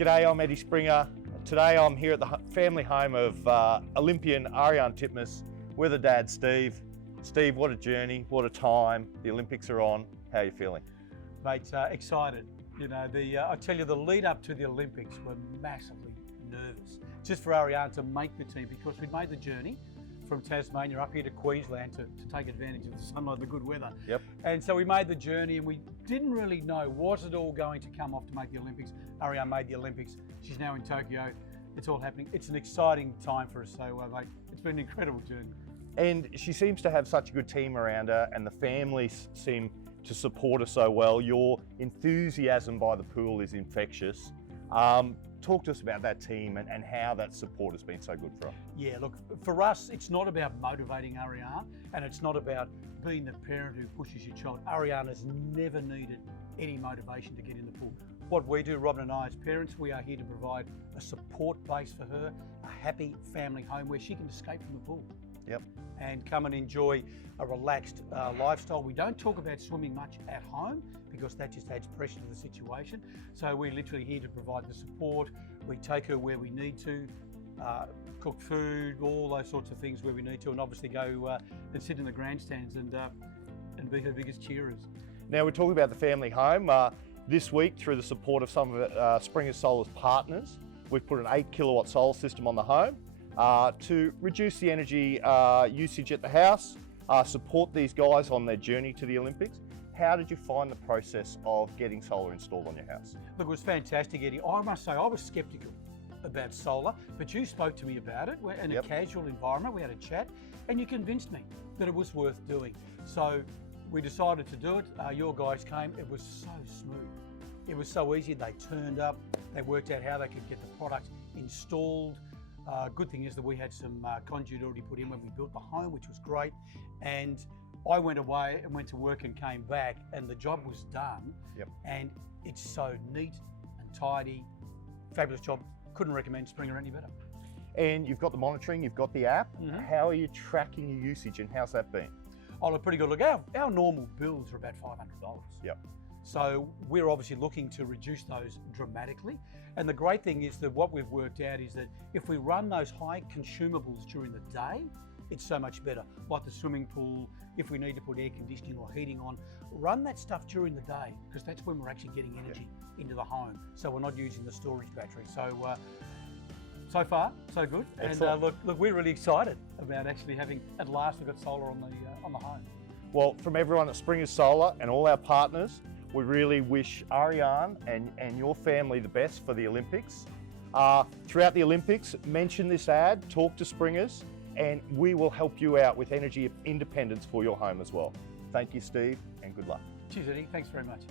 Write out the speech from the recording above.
G'day, I'm Eddie Springer. Today I'm here at the family home of Olympian Ariarne Titmus with her dad, Steve. Steve, what a journey, what a time. The Olympics are on. How are you feeling? Mate, excited. You know, I tell you, the lead up to the Olympics were massively nervous. Just for Ariarne to make the team, because we'd made the journey from Tasmania up here to Queensland to take advantage of the sunlight, the good weather. Yep. And so we made the journey and we didn't really know, was it all going to come off to make the Olympics? Ariarne made the Olympics. She's now in Tokyo. It's all happening. It's an exciting time for us. So, mate, it's been an incredible journey. And she seems to have such a good team around her, and the families seem to support her so well. Your enthusiasm by the pool is infectious. Talk to us about that team and how that support has been so good for her. Yeah, look, for us, it's not about motivating Ariarne, and it's not about being the parent who pushes your child. Ariarne has never needed any motivation to get in the pool. What we do, Robin and I, as parents, we are here to provide a support base for her, a happy family home where she can escape from the pool. Yep. And come and enjoy a relaxed lifestyle. We don't talk about swimming much at home because that just adds pressure to the situation. So we're literally here to provide the support. We take her where we need to, cook food, all those sorts of things where we need to, and obviously go and sit in the grandstands and be her biggest cheerers. Now we're talking about the family home. This week, through the support of some of Springer Solar's partners, we've put an 8 kilowatt solar system on the home to reduce the energy usage at the house, support these guys on their journey to the Olympics. How did you find the process of getting solar installed on your house? Look, it was fantastic, Eddie. I must say, I was sceptical about solar, but you spoke to me about it. We're in a casual environment, we had a chat, and you convinced me that it was worth doing. So we decided to do it. Your guys came, it was so smooth. It was so easy. They turned up, they worked out how they could get the product installed. Good thing is that we had some conduit already put in when we built the home, which was great. And I went away and went to work and came back, and the job was done. Yep. And it's so neat and tidy. Fabulous job. Couldn't recommend Springer any better. And you've got the monitoring, you've got the app. How are you tracking your usage, and how's that been? Oh, look, pretty good. Look, our normal bills are about $500. Yep. So we're obviously looking to reduce those dramatically. And the great thing is that what we've worked out is that if we run those high consumables during the day, it's so much better. Like the swimming pool, if we need to put air conditioning or heating on, run that stuff during the day, because that's when we're actually getting energy into the home. So we're not using the storage battery. So so far, so good. Excellent. And look, we're really excited about actually having, at last, we've got solar on the home. Well, from everyone at Springer Solar and all our partners, we really wish Ariarne and your family the best for the Olympics. Throughout the Olympics, mention this ad, talk to Springers, and we will help you out with energy independence for your home as well. Thank you, Steve, and good luck. Cheers, Eddie. Thanks very much.